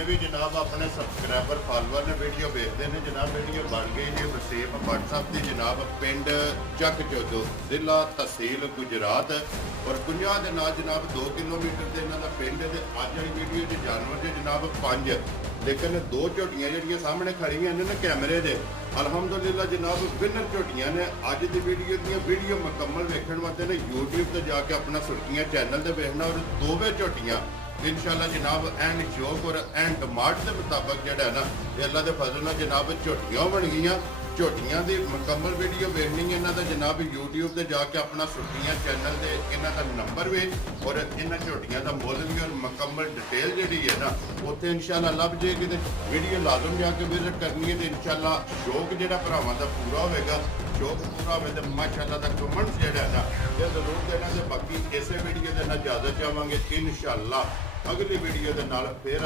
जिन्ने भी जनाब अपने सबसक्राइबर फॉलोअर ने वीडियो देखते हैं जनाब वीडियो बन गई जी वसेप व्हाट्सएप की जनाब पिंड चक चौधो जिला तहसील गुजरात और कुंजा के नाल जनाब 2 किलोमीटर से इन्हों का पिंड है। अज वाली वीडियो च जानवर जो जनाब 5 लेकिन 2 झोटियां जिहड़ियां सामने खड़ियां ने कैमरे दे अलहमदुलिल्लाह जनाब विनर झोटियां ने। अज की वीडियो मुकम्मल वेखण वास्ते ने यूट्यूब पर जाके अपना सुर्खियां चैनल से वेखना और दोवें झोटियां इंशाअल्लाह जनाब एंड शौक और एंड डिमांड के मुताबिक जो है ना अल्लाह के फजल नाल जनाब झोटियां बन गई। झोटियां की मुकम्मल वीडियो वेखनी है इन्हों का जनाब यूट्यूब से जाके अपना सुर्खियां चैनल से इन्हों का नंबर भी और इन्होंने झोटियां का मुल भी और मुकम्मल डिटेल जी है ना उत्थे इंशाअल्लाह लभ जाएगी। तो वीडियो लाजम जाके विजिट करनी है तो इंशाअल्लाह शौक जो भरावां का पूरा होगा। शौक पूरा हो तो माशाअल्लाह का कमेंट्स जो है ना ये जरूर देना। तो बाकी इस वीडियो के इजाजत चाहवांगे इंशाअल्लाह अगली वीडियो के नाल फिर